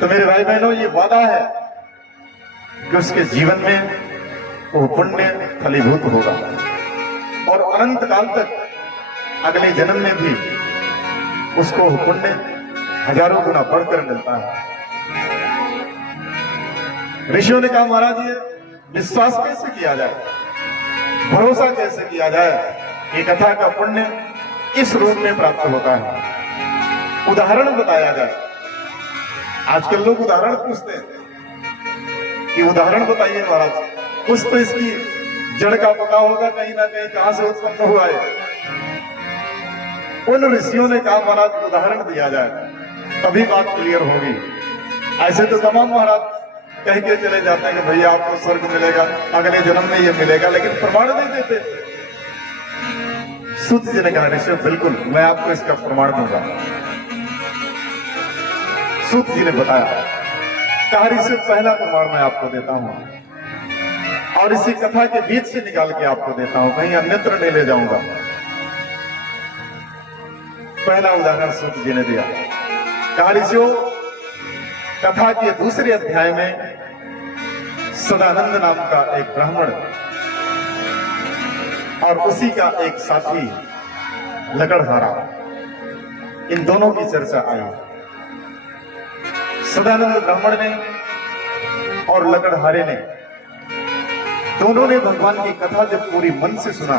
तो मेरे भाई बहनों, ये वादा है कि उसके जीवन में वो पुण्य फलीभूत होगा और अनंत काल तक अगले जन्म में भी उसको पुण्य हजारों गुना बढ़कर मिलता है। ऋषियों ने कहा, महाराज ये विश्वास कैसे किया जाए, भरोसा कैसे किया जाए कि कथा का पुण्य इस रूप में प्राप्त होता है, उदाहरण बताया जाए। आजकल लोग उदाहरण पूछते हैं कि उदाहरण बताइए महाराज, कुछ तो इसकी जड़ का पता होगा, कहीं ना कहीं कहां से उत्पन्न हुआ है। उन ऋषियों ने कहा, महाराज उदाहरण दिया जाए तभी बात क्लियर होगी। ऐसे तो तमाम महाराज कह के चले जाते हैं कि भैया आपको स्वर्ग मिलेगा, अगले जन्म में ये मिलेगा, लेकिन प्रमाण नहीं देते। सूत जी ने कहा, ऋषि बिल्कुल मैं आपको इसका प्रमाण दूंगा। सूत जी ने बताया, कहा ऋषि पहला प्रमाण मैं आपको देता हूं और इसी कथा के बीच से निकाल के आपको देता हूं, कहीं अन्यत्र नहीं ले जाऊंगा। पहला उदाहरण सूत जी ने दिया। कहा ऋषियों, कथा के दूसरे अध्याय में सदानंद नाम का एक ब्राह्मण और उसी का एक साथी लकड़हारा, इन दोनों की चर्चा आई। सदानंद ब्राह्मण ने और लकड़हारे ने दोनों ने भगवान की कथा जब पूरी मन से सुना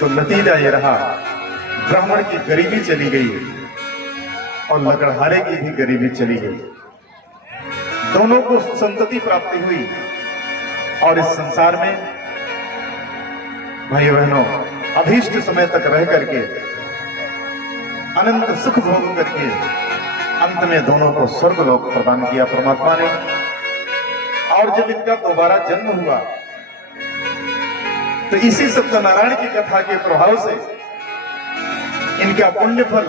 तो नतीजा ये रहा, ब्राह्मण की गरीबी चली गई और लकड़हारे की भी गरीबी चली गई। दोनों को संतति प्राप्ति हुई और इस संसार में भाई बहनों अभीष्ट समय तक रह करके अनंत सुख भोग करके अंत में दोनों को स्वर्ग लोक प्रदान किया परमात्मा ने। और जब इनका दोबारा जन्म हुआ तो इसी सत्यनारायण की कथा के प्रभाव से इनका पुण्य फल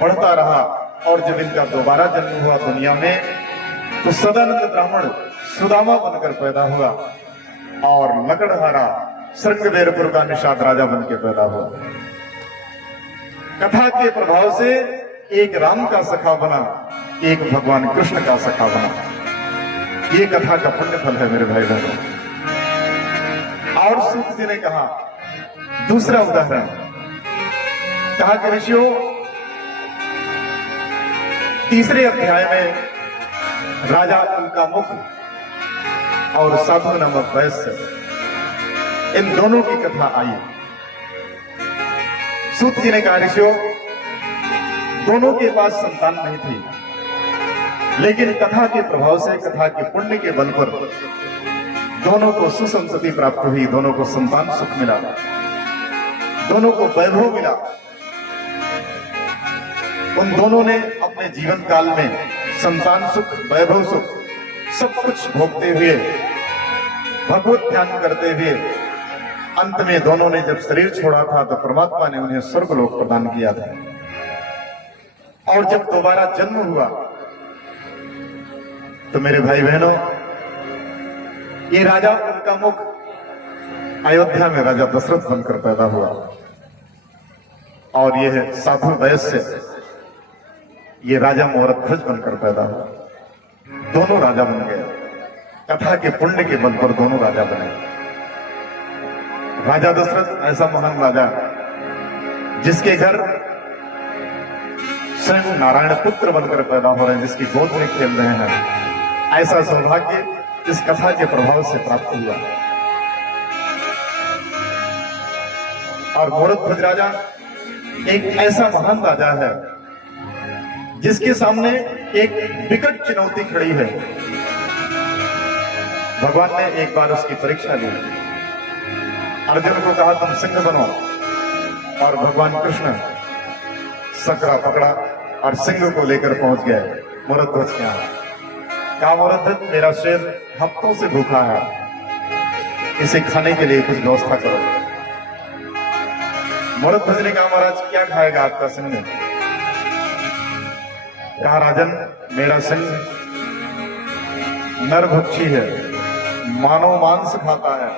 बढ़ता रहा और जब इनका दोबारा जन्म हुआ दुनिया में तो सदानंद ब्राह्मण सुदामा बनकर पैदा हुआ और लकड़हारा श्रृंगबेरपुर का निषाद राजा बनकर पैदा हुआ। कथा के प्रभाव से एक राम का सखा बना, एक भगवान कृष्ण का सखा बना। ये कथा का पुण्य फल है मेरे भाई बहनों। और सूत जी ने कहा दूसरा उदाहरण, कहा कि ऋषियों तीसरे अध्याय में राजा उनका मुख और साधु नामक वैश्य, इन दोनों की कथा आई। सूत जी ने कहा ऋषियों दोनों के पास संतान नहीं थी, लेकिन कथा के प्रभाव से, कथा के पुण्य के बल पर दोनों को सुसंतति प्राप्त हुई, दोनों को संतान सुख मिला, दोनों को वैभव मिला। उन दोनों ने अपने जीवन काल में संतान सुख, वैभव सुख सब कुछ भोगते हुए, भगवत ध्यान करते हुए अंत में दोनों ने जब शरीर छोड़ा था तो परमात्मा ने उन्हें स्वर्ग लोक प्रदान किया था। और जब दोबारा जन्म हुआ तो मेरे भाई बहनों ये राजा उनका मुख अयोध्या में राजा दशरथ बनकर पैदा हुआ और यह साधु वैश्य ये राजा मोरध्वज बनकर पैदा हुआ। दोनों राजा बन गए, कथा के पुण्य के बल पर दोनों राजा बने। राजा दशरथ ऐसा महान राजा जिसके घर स्वयं नारायण पुत्र बनकर पैदा हो रहे हैं, जिसकी गोद में खेल रहे हैं, ऐसा सौभाग्य इस कथा के प्रभाव से प्राप्त हुआ। और मोरध्वज राजा एक ऐसा महान राजा है जिसके सामने एक विकट चुनौती खड़ी है। भगवान ने एक बार उसकी परीक्षा ली, अर्जुन को कहा तुम सिंह बनो, और भगवान कृष्ण सकरा पकड़ा और सिंह को लेकर पहुंच गए मोरध्वज के यहाँ। कहा मोरध्वज मेरा शेर हफ्तों से भूखा है, इसे खाने के लिए कुछ व्यवस्था करो। मोरध्वज ने कहा महाराज क्या खाएगा आपका सिंह? कहा राजन मेरा सिंह नरभक्षी है, मानव मांस खाता है,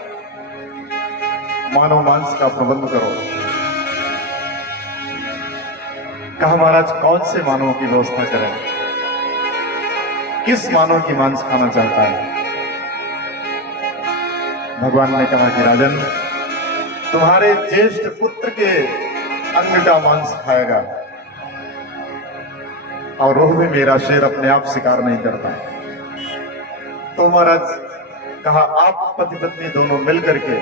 मानव मांस का प्रबंध करो। कहा महाराज कौन से मानव की व्यवस्था करें? किस मानव की मांस खाना चाहता है? भगवान ने कहा कि राजन, तुम्हारे ज्येष्ठ पुत्र के अंग का मांस खाएगा, और वो भी मेरा शेर अपने आप शिकार नहीं करता। तो महाराज कहा, आप पति पत्नी दोनों मिल करके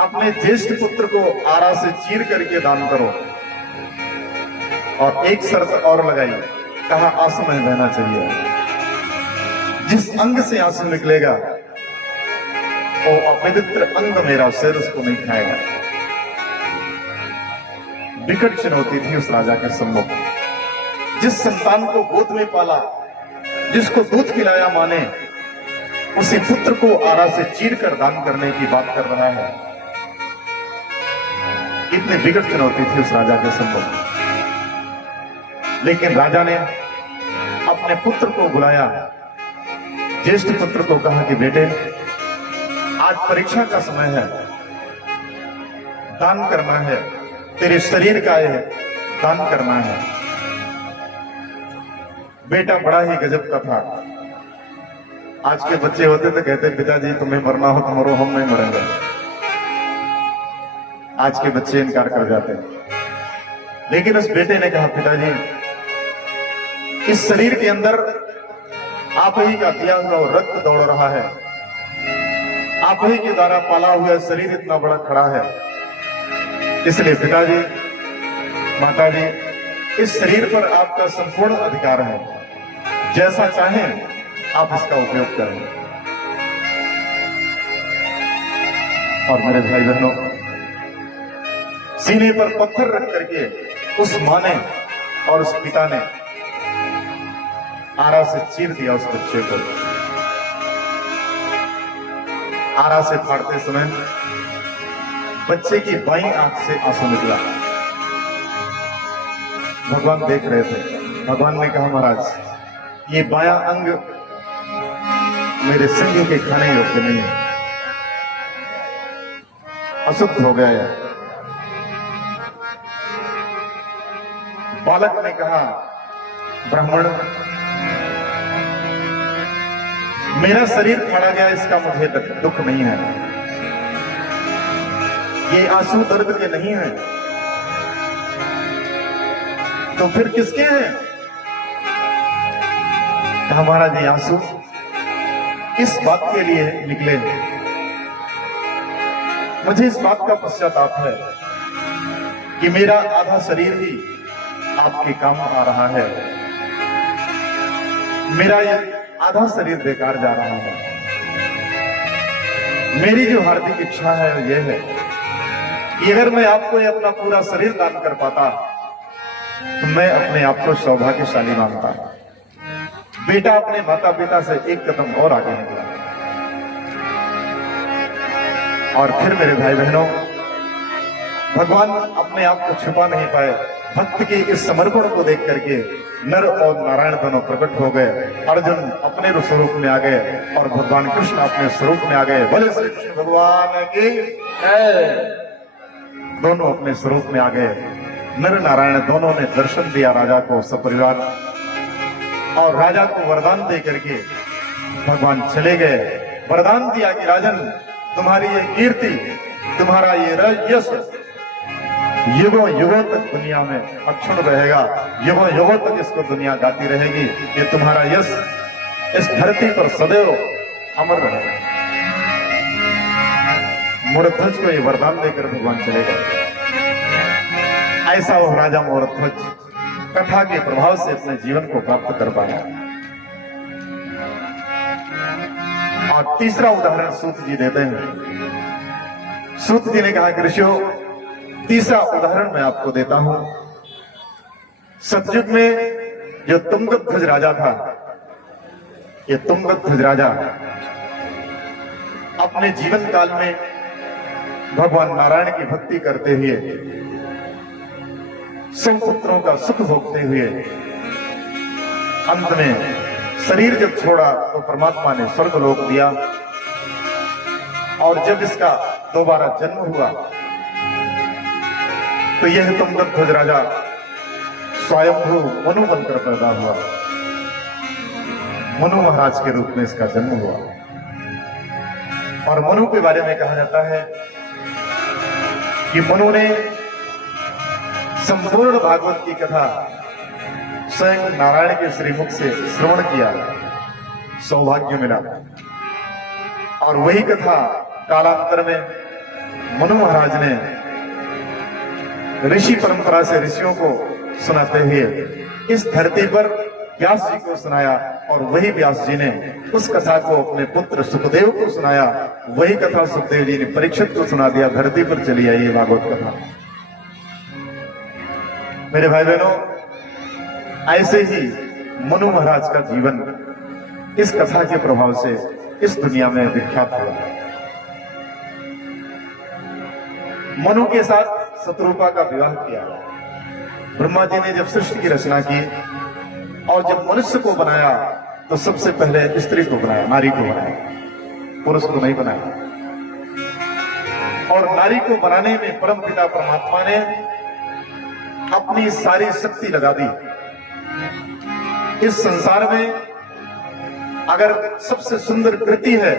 अपने ज्येष्ठ पुत्र को आरा से चीर करके दान करो, और एक शर्त और लगाई, कहा आंसू नहीं बहना चाहिए। जिस अंग से आंसू निकलेगा वो अपवित्र अंग मेरा शेर उसको नहीं खाएगा। विकट चुनौती थी उस राजा के सम्मुख। जिस संतान को गोद में पाला, जिसको दूध पिलाया माँ ने, उसी पुत्र को आरा से चीर कर दान करने की बात कर रहा है। इतनी विकट चुनौती थी उस राजा के सम्मुख। लेकिन राजा ने अपने पुत्र को बुलाया, ज्येष्ठ पुत्र को कहा कि बेटे, आज परीक्षा का समय है, दान करना है, तेरे शरीर का है, दान करना है। बेटा बड़ा ही गजब का था। आज के बच्चे होते तो कहते, पिताजी तुम्हें मरना हो तो मरो, हम नहीं मरेंगे। आज के बच्चे इनकार कर जाते। लेकिन उस बेटे ने कहा, पिताजी इस शरीर के अंदर आप ही का दिया हुआ रक्त दौड़ रहा है, आप ही के द्वारा पाला हुआ शरीर इतना बड़ा खड़ा है, इसलिए पिताजी माताजी इस शरीर पर आपका संपूर्ण अधिकार है, जैसा चाहें आप इसका उपयोग करें। और मेरे भाई बहनों, सीने पर पत्थर रख करके उस मां ने और उस पिता ने आरा से चीर दिया उस बच्चे को। आरा से फाड़ते समय बच्चे की बाईं आंख से आंसू निकला। भगवान देख रहे थे। भगवान ने कहा, महाराज ये बायां अंग मेरे सिंह के खाने योग्य नहीं है, अशुद्ध हो गया है। बालक ने कहा, ब्राह्मण मेरा शरीर फाड़ा गया, इसका मुझे दुख नहीं है, ये आंसू दर्द के नहीं है, तो फिर किसके हैं? महाराज ये आंसू इस बात के लिए निकले, मुझे इस बात का पश्चाताप है कि मेरा आधा शरीर ही आपके काम आ रहा है, मेरा ये आधा शरीर बेकार जा रहा है। मेरी जो हार्दिक इच्छा है वो ये है कि अगर मैं आपको ये अपना पूरा शरीर दान कर पाता तो मैं अपने आप को सौभाग्यशाली मानता। बेटा अपने माता पिता से एक कदम और आगे निकला। और फिर मेरे भाई बहनों, भगवान अपने आप को छुपा नहीं पाए। भक्त के इस समर्पण को देख करके नर और नारायण दोनों प्रकट हो गए। अर्जुन अपने स्वरूप में आ गए और भगवान कृष्ण अपने स्वरूप में आ गए। बोले श्री कृष्ण भगवान की जय। दोनों अपने स्वरूप में आ गए। नर नारायण दोनों ने दर्शन दिया राजा को सपरिवार, और राजा को वरदान दे करके भगवान चले गए। वरदान दिया कि राजन, तुम्हारी ये कीर्ति, तुम्हारा ये यश युगों युगों तक दुनिया में अक्षुण रहेगा। युगों युगों तक इसको दुनिया गाती रहेगी। ये तुम्हारा यश इस धरती पर सदैव अमर रहेगा। मूर्ध्वज को ये वरदान देकर भगवान चले गए। ऐसा वो राजा मूर्ध्वज कथा के प्रभाव से अपने जीवन को प्राप्त कर पाया। और तीसरा उदाहरण सूत जी देते हैं। सूत जी ने कहा कि ऋषियों, तीसरा उदाहरण मैं आपको देता हूं। सतयुग में जो तुंगध्वज राजा था, ये तुंगध्वज राजा अपने जीवन काल में भगवान नारायण की भक्ति करते हुए, सुपुत्रों का सुख भोगते हुए, अंत में शरीर जब छोड़ा तो परमात्मा ने स्वर्गलोक दिया। और जब इसका दोबारा जन्म हुआ तो यह तुंगध्वज राजा स्वयंभू मनु बनकर पैदा हुआ। मनु महाराज के रूप में इसका जन्म हुआ। और मनु के बारे में कहा जाता है कि मनु ने संपूर्ण भागवत की कथा स्वयं नारायण के श्रीमुख से श्रवण किया, सौभाग्य मिला। और वही कथा कालांतर में मनु महाराज ने ऋषि परंपरा से ऋषियों को सुनाते हुए इस धरती पर व्यास जी को सुनाया, और वही व्यास जी ने उस कथा को अपने पुत्र सुखदेव को सुनाया। वही कथा सुखदेव जी ने परीक्षित को सुना दिया। धरती पर चली आई ये भागवत कथा। मेरे भाई बहनों, ऐसे ही मनु महाराज का जीवन इस कथा के प्रभाव से इस दुनिया में विख्यात हुआ। मनु के साथ शत्रुपा का विवाह किया। ब्रह्मा जी ने जब सृष्टि की रचना की और जब मनुष्य को बनाया तो सबसे पहले स्त्री को बनाया, नारी को बनाया, पुरुष को नहीं बनाया। और नारी को बनाने में परमपिता परमात्मा ने अपनी सारी शक्ति लगा दी। इस संसार में अगर सबसे सुंदर कृति है,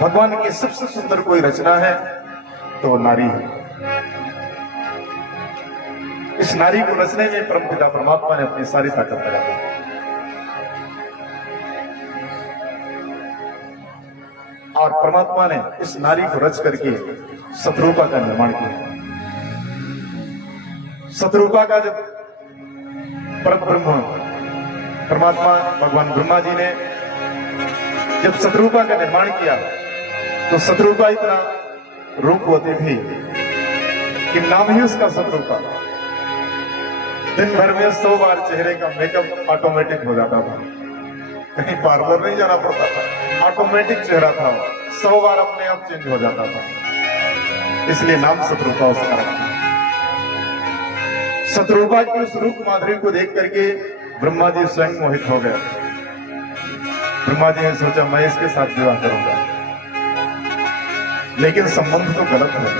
भगवान की सबसे सुंदर कोई रचना है तो नारी है। इस नारी को रचने में परमपिता परमात्मा ने अपनी सारी ताकत लगा दी। और परमात्मा ने इस नारी को रच करके शत्रुपा का निर्माण किया। शत्रुपा का जब परब्रह्म परमात्मा भगवान ब्रह्मा जी ने जब शत्रुपा का निर्माण किया तो शत्रुपा इतना रूपवती थी कि नाम ही उसका शत्रुपा। दिन भर में 100 बार चेहरे का मेकअप ऑटोमेटिक हो जाता था, कहीं पार्लर नहीं जाना पड़ता था, ऑटोमेटिक चेहरा था, 100 बार अपने आप चेंज हो जाता था, इसलिए नाम शत्रुपा उसका रखा। शत्रुपा की उस रूप माधुरी को देख करके ब्रह्मा जी स्वयं मोहित हो गए। ब्रह्मा जी ने सोचा मैं इसके साथ विवाह करूंगा, लेकिन संबंध तो गलत है।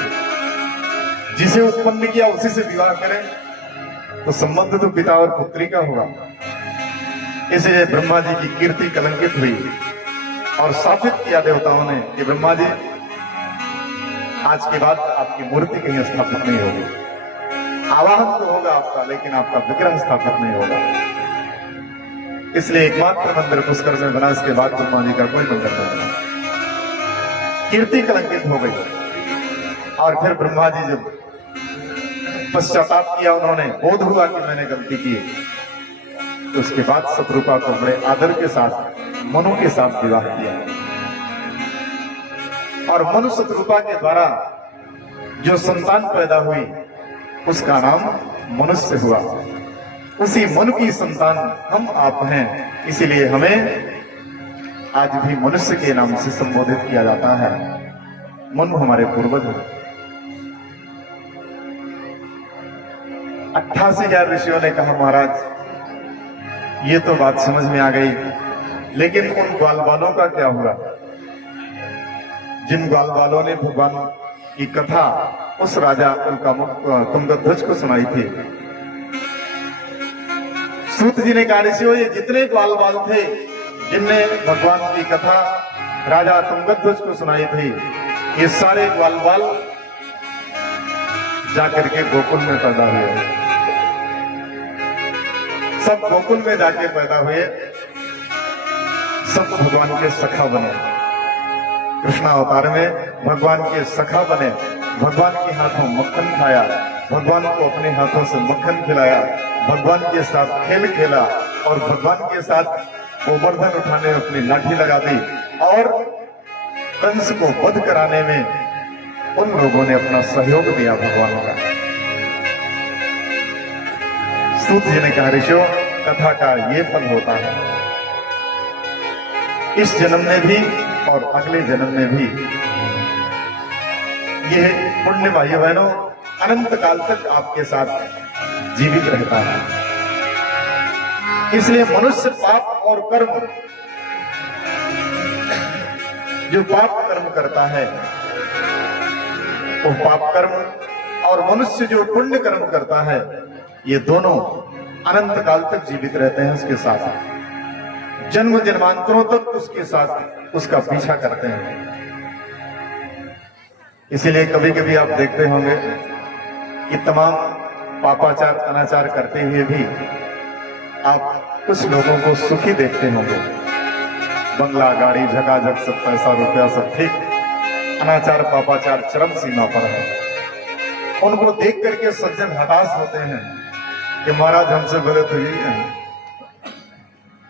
जिसे उत्पन्न किया उसी से विवाह करें तो संबंध तो पिता और पुत्री का होगा। इसलिए ब्रह्मा जी की कीर्ति कलंकित हुई और शापित किया देवताओं ने कि ब्रह्मा जी आज के बाद आपकी मूर्ति कहीं स्थापित नहीं होगी। आवाहन तो होगा आपका, लेकिन आपका विग्रह स्थापित नहीं होगा। इसलिए एकमात्र मंदिर पुष्कर में बना, इसके बाद ब्रह्मा जी का कोई मंदिर नहीं बना। कीर्ति कलंकित हो गई। और फिर ब्रह्मा जी जब पश्चाताप किया, उन्होंने बोध हुआ कि मैंने गलती की, तो उसके बाद शत्रुपा को बड़े आदर के साथ मनु के साथ विवाह किया। और मनु शत्रुपा के द्वारा जो संतान पैदा हुई उसका नाम मनुष्य हुआ। उसी मनु की संतान हम आप हैं, इसीलिए हमें आज भी मनुष्य के नाम से संबोधित किया जाता है। मनु हमारे पूर्वज हैं। 88,000 ऋषियों ने कहा महाराज ये तो बात समझ में आ गई, लेकिन उन ग्वाल बालों का क्या हुआ जिन ग्वाल बालों ने भगवान की कथा उस राजा तुंगध्वज को सुनाई थी। सूत जी ने कहा ऋषियों ये जितने ग्वाल बाल थे जिनने भगवान की कथा राजा तुंगध्वज को सुनाई थी, ये सारे ग्वाल बाल जाकर के गोकुल में पैदा हुए। सब गोकुल में जाके पैदा हुए, सब भगवान के सखा बने। कृष्णा अवतार में भगवान के सखा बने, भगवान के हाथों मक्खन खाया, भगवान को अपने हाथों से मक्खन खिलाया, भगवान के साथ खेल खेला और भगवान के साथ गोवर्धन उठाने में अपनी लाठी लगा दी और कंस को वध कराने में उन लोगों ने अपना सहयोग दिया भगवान का। सूत जी ने कहा ऋषियों कथा का ये फल होता है, इस जन्म में भी और अगले जन्म में भी ये पुण्य भाई बहनों अनंत काल तक आपके साथ जीवित रहता है। इसलिए मनुष्य पाप और कर्म, जो पाप कर्म करता है वो पाप कर्म, और मनुष्य जो पुण्य कर्म करता है, ये दोनों अनंत काल तक जीवित रहते हैं उसके साथ। जन्म जन्मांतरों तक उसके साथ उसका पीछा करते हैं। इसीलिए कभी कभी आप देखते होंगे कि तमाम पापाचार अनाचार करते हुए भी आप कुछ लोगों को सुखी देखते होंगे। बंगला, गाड़ी, झकाझक, सब पैसा रुपया सब ठीक, अनाचार पापाचार चरम सीमा पर है। उनको देख करके सज्जन हताश होते हैं कि महाराज हमसे गलत हुई है,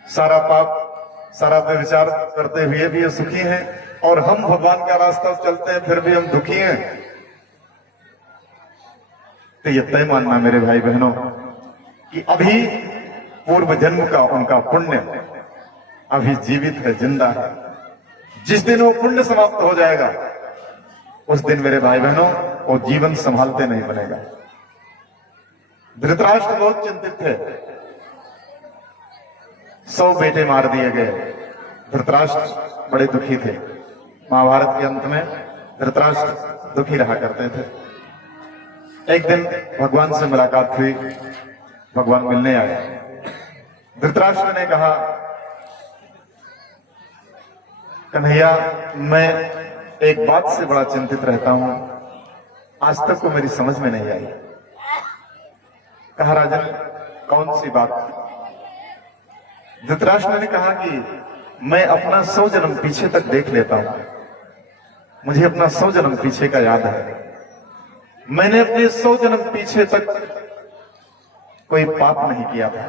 सारा पाप सारा व्यभिचार करते हुए भी ये सुखी हैं और हम भगवान का रास्ता चलते हैं फिर भी हम दुखी हैं। तो ये तय मानना मेरे भाई बहनों कि अभी पूर्व जन्म का उनका पुण्य अभी जीवित है, जिंदा है। जिस दिन वो पुण्य समाप्त हो जाएगा उस दिन मेरे भाई बहनों वो जीवन संभालते नहीं बनेगा। धृतराष्ट्र बहुत चिंतित थे, 100 बेटे मार दिए गए। धृतराष्ट्र बड़े दुखी थे। महाभारत के अंत में धृतराष्ट्र दुखी रहा करते थे। एक दिन भगवान से मुलाकात हुई, भगवान मिलने आए। धृतराष्ट्र ने कहा, कन्हैया मैं एक बात से बड़ा चिंतित रहता हूं, आज तक को मेरी समझ में नहीं आई। कहा, राजन कौन सी बात? धृतराष्ट्र ने कहा कि मैं अपना 100 जन्म पीछे तक देख लेता हूं, मुझे अपना 100 जन्म पीछे का याद है। मैंने अपने 100 जन्म पीछे तक कोई पाप नहीं किया था,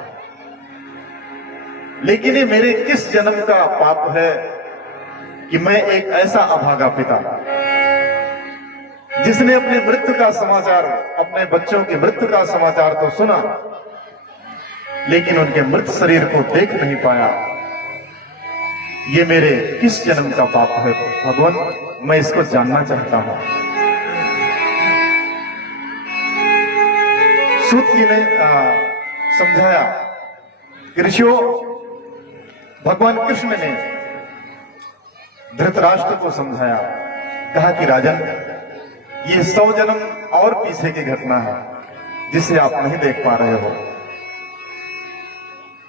लेकिन ये मेरे किस जन्म का पाप है कि मैं एक ऐसा अभागा पिता जिसने अपने मृत्यु का समाचार, अपने बच्चों की मृत्यु का समाचार तो सुना लेकिन उनके मृत शरीर को देख नहीं पाया। ये मेरे किस जन्म का पाप है भगवान, मैं इसको जानना चाहता हूं। सूत जी ने समझाया, ऋषियों भगवान कृष्ण ने धृतराष्ट्र को समझाया। कहा कि राजन ये 100 जन्म और पीछे की घटना है जिसे आप नहीं देख पा रहे हो।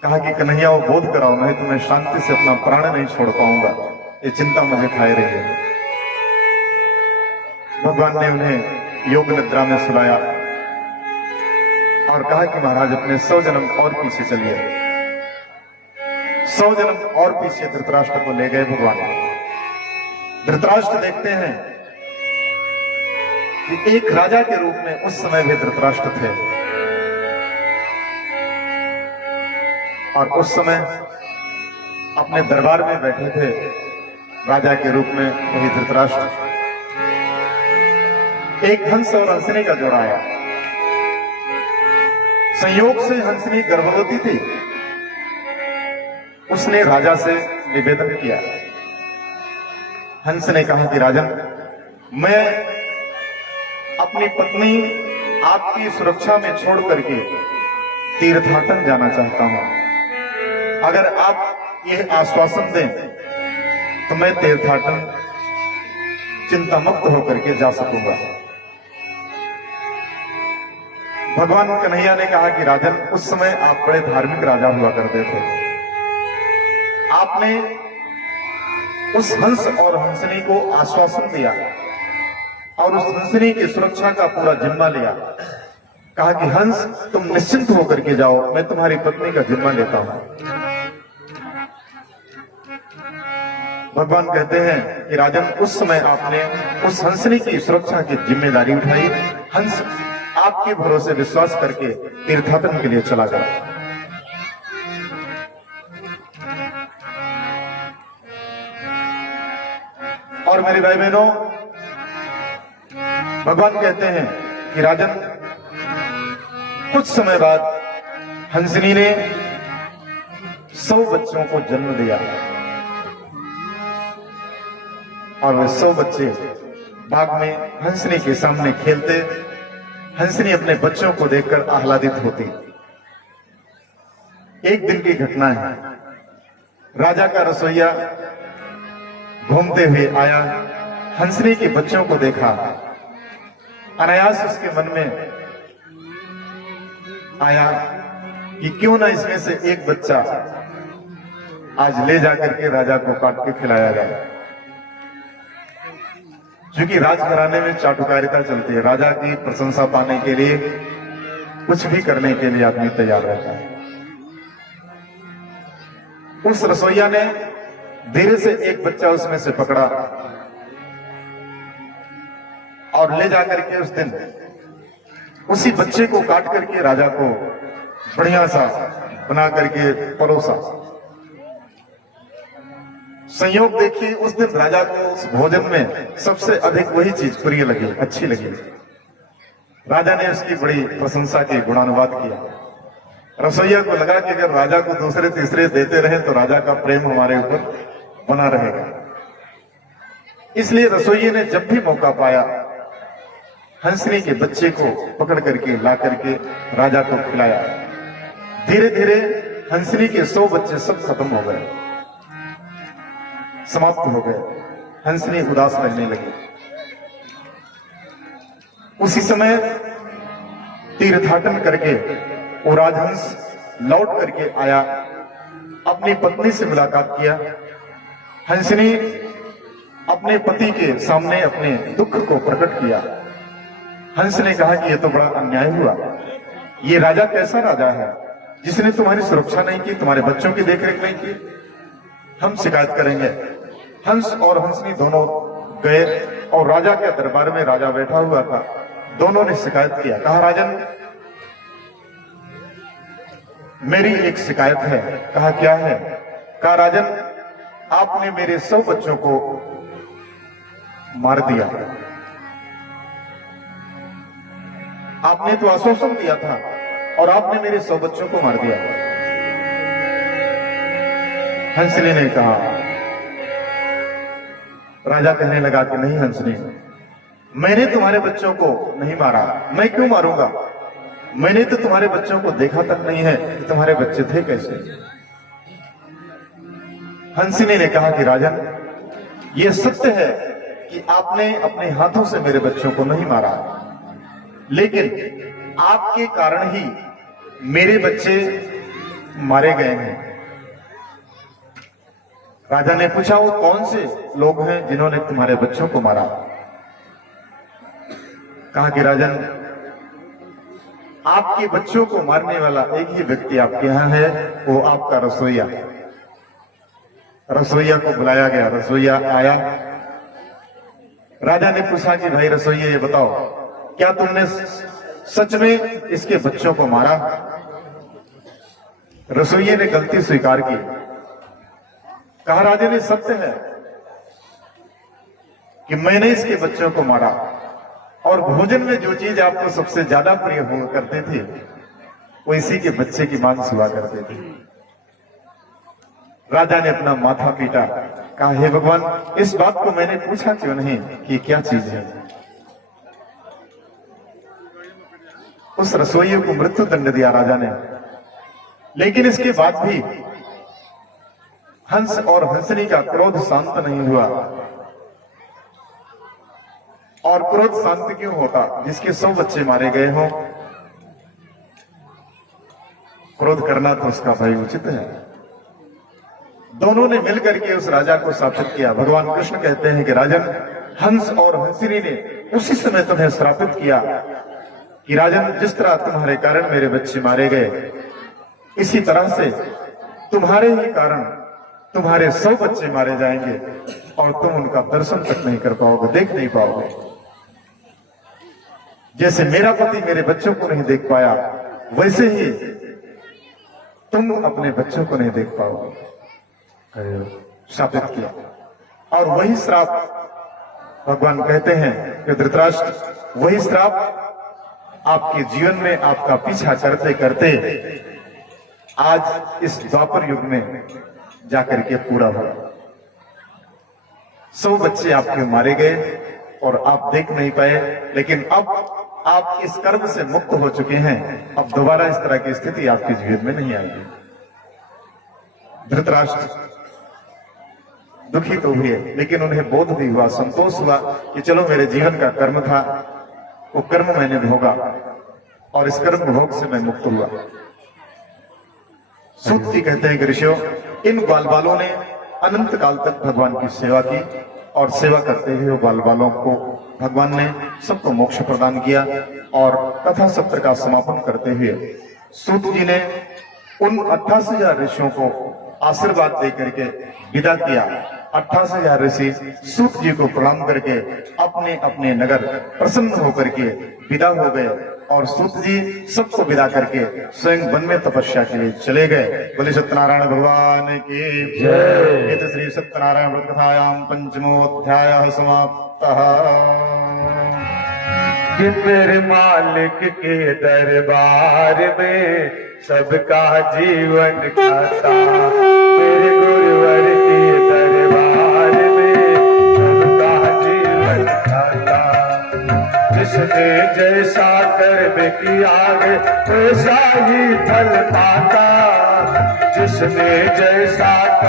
कहा कि कन्हैया वो बोध कराओ, नहीं तो मैं शांति से अपना प्राण नहीं छोड़ पाऊंगा, ये चिंता मुझे खाए रही है। भगवान ने उन्हें योग निद्रा में सुलाया और कहा कि महाराज अपने 100 जन्म और पीछे चलिए। 100 जन्म और पीछे धृतराष्ट्र को ले गए भगवान। धृतराष्ट्र देखते हैं कि एक राजा के रूप में उस समय भी धृतराष्ट्र थे और उस समय अपने दरबार में बैठे थे राजा के रूप में वही धृतराष्ट्र। एक हंस और हंसनी का जोड़ा आया। संयोग से हंसनी गर्भवती थी। उसने राजा से निवेदन किया। हंस ने कहा कि राजन मैं अपनी पत्नी आपकी सुरक्षा में छोड़ करके तीर्थाटन जाना चाहता हूं। अगर आप ये आश्वासन दें तो मैं तीर्थाटन चिंता मुक्त होकर के जा सकूंगा। भगवान कन्हैया ने कहा कि राजन उस समय आप बड़े धार्मिक राजा हुआ करते थे। आपने उस हंस और हंसनी को आश्वासन दिया और उस हंसनी की सुरक्षा का पूरा जिम्मा लिया। कहा कि हंस तुम निश्चिंत होकर के जाओ, मैं तुम्हारी पत्नी का जिम्मा लेता हूं। भगवान कहते हैं कि राजन उस समय आपने उस हंसनी की सुरक्षा की जिम्मेदारी उठाई। हंस आपके भरोसे विश्वास करके तीर्थाटन के लिए चला गया। और मेरे भाई बहनों, भगवान कहते हैं कि राजन कुछ समय बाद हंसनी ने 100 बच्चों को जन्म दिया और वे 100 बच्चे बाग में हंसनी के सामने खेलते। हंसनी अपने बच्चों को देखकर आह्लादित होती। एक दिन की घटना है। राजा का रसोइया घूमते हुए आया, हंसनी के बच्चों को देखा। अनायास उसके मन में आया कि क्यों ना इसमें से एक बच्चा आज ले जाकर के राजा को काट के खिलाया गया। क्योंकि राजघराने में चाटुकारिता चलती है, राजा की प्रशंसा पाने के लिए कुछ भी करने के लिए आदमी तैयार रहता है। उस रसोइया ने धीरे से एक बच्चा उसमें से पकड़ा और ले जाकर के उस दिन उसी बच्चे को काट करके राजा को बढ़िया सा बना करके परोसा। संयोग देखिए, उस दिन राजा को उस भोजन में सबसे अधिक वही चीज प्रिय लगी, अच्छी लगी। राजा ने उसकी बड़ी प्रशंसा की, गुणानुवाद किया। रसोइया को लगा कि अगर राजा को दूसरे तीसरे देते रहे तो राजा का प्रेम हमारे ऊपर बना रहेगा। इसलिए रसोइये ने जब भी मौका पाया हंसनी के बच्चे को पकड़ करके ला करके राजा को खिलाया। धीरे धीरे हंसनी के 100 बच्चे सब खत्म हो गए, समाप्त हो गए। हंसनी उदास रहने लगी। उसी समय तीर्थाटन करके वो राजहंस लौट करके आया, अपनी पत्नी से मुलाकात किया। हंसनी अपने पति के सामने अपने दुख को प्रकट किया। हंस ने कहा कि यह तो बड़ा अन्याय हुआ, ये राजा कैसा राजा है जिसने तुम्हारी सुरक्षा नहीं की, तुम्हारे बच्चों की देखरेख नहीं की, हम शिकायत करेंगे। हंस और हंसनी दोनों गए और राजा के दरबार में राजा बैठा हुआ था। दोनों ने शिकायत किया। कहा, राजन मेरी एक शिकायत है। कहा, क्या है? कहा, राजन आपने मेरे 100 बच्चों को मार दिया। आपने तो आश्वासन दिया था और आपने मेरे 100 बच्चों को मार दिया। हंसनी ने कहा, राजा कहने लगा कि नहीं हंसनी, मैंने तुम्हारे बच्चों को नहीं मारा, मैं क्यों मारूंगा? मैंने तो तुम्हारे बच्चों को देखा तक नहीं है कि तुम्हारे बच्चे थे कैसे। हंसनी ने कहा कि राजन यह सत्य है कि आपने अपने हाथों से मेरे बच्चों को नहीं मारा, लेकिन आपके कारण ही मेरे बच्चे मारे गए हैं। राजा ने पूछा, वो कौन से लोग हैं जिन्होंने तुम्हारे बच्चों को मारा? कहा कि राजन आपके बच्चों को मारने वाला एक ही व्यक्ति आपके यहां है, वो आपका रसोइया। रसोइया को बुलाया गया। रसोइया आया। राजा ने पूछा कि भाई रसोइया, ये बताओ, क्या तुमने सच में इसके बच्चों को मारा? रसोइये ने गलती स्वीकार की। कहा, राजा ने सत्य है कि मैंने इसके बच्चों को मारा, और भोजन में जो चीज आपको सबसे ज्यादा प्रिय हुआ करते थे वो इसी के बच्चे की मांस हुआ करते थे। राजा ने अपना माथा पीटा। कहा, हे भगवान, इस बात को मैंने पूछा क्यों नहीं कि क्या चीज है? उस रसोइये को मृत्यु दंड दिया राजा ने। लेकिन इसके बाद भी हंस और हंसनी का क्रोध शांत नहीं हुआ। और क्रोध शांत क्यों होता? जिसके 100 बच्चे मारे गए हों, क्रोध करना तो उसका भाई उचित है। दोनों ने मिलकर के उस राजा को शापित किया। भगवान कृष्ण कहते हैं कि राजन, हंस और हंसिनी ने उसी समय तुम्हें श्रापित किया कि राजन, जिस तरह तुम्हारे कारण मेरे बच्चे मारे गए, इसी तरह से तुम्हारे ही कारण तुम्हारे 100 बच्चे मारे जाएंगे और तुम उनका दर्शन तक नहीं कर पाओगे, देख नहीं पाओगे। जैसे मेरा पति मेरे बच्चों को नहीं देख पाया, वैसे ही तुम अपने बच्चों को नहीं देख पाओगे। शापित किया। और वही श्राप भगवान कहते हैं कि धृतराष्ट्र, वही श्राप आपके जीवन में आपका पीछा करते करते आज इस द्वापर युग में जाकर के पूरा हुआ। 100 बच्चे आपके मारे गए और आप देख नहीं पाए, लेकिन अब आप इस कर्म से मुक्त हो चुके हैं। अब दोबारा इस तरह की स्थिति आपके जीवन में नहीं आएगी। धृतराष्ट्र दुखी तो हुए, लेकिन उन्हें बोध भी हुआ, संतोष हुआ कि चलो मेरे जीवन का कर्म था, वो कर्म मैंने भोगा और इस कर्म भोग से मैं मुक्त हुआ। सूत जी कहते हैं कि ऋषियों, इन ग्वाल बालों ने अनंत काल तक भगवान की सेवा की और सेवा करते हुए ग्वाल बालों को भगवान ने सबको मोक्ष प्रदान किया। और कथा सत्र का समापन करते हुए सूत जी ने उन 88,000 ऋषियों को आशीर्वाद दे करके विदा किया। 88,000 ऋषि सूत जी को प्रणाम करके अपने अपने नगर प्रसन्न होकर के विदा हो गए और सूत जी सबको विदा करके स्वयं वन में तपस्या के लिए चले गए। बोले सत्यनारायण भगवान की जय। इति श्री सत्यनारायण व्रत कथायाम पंचमोऽध्यायः समाप्तः। कि मेरे मालिक के दरबार में सबका जीवन खाता, मेरे गुरुवर के दरबार में सबका जीवन खाता। जिसने जैसा कर्म किया है वैसा ही फल पाता, जिसने जैसा